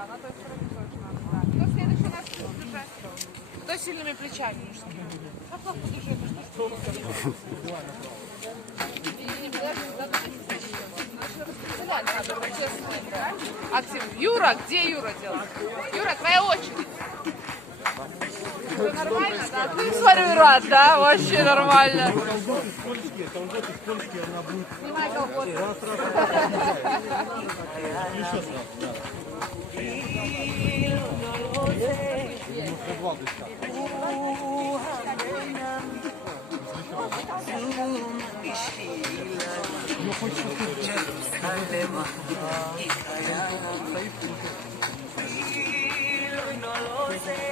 Да, на той стороне точно. Да. Кто следующий нас будет держать? Кто с сильными плечами? А как подержи? Ну что ж, не, подожди, надо распределять, надо по-честному играть. Актив. Юра, где Юра делает? Юра, твоя очередь. Все нормально, да? Ты, смотрю, рад, да? Вообще нормально. Снимай колготки. No lo sé.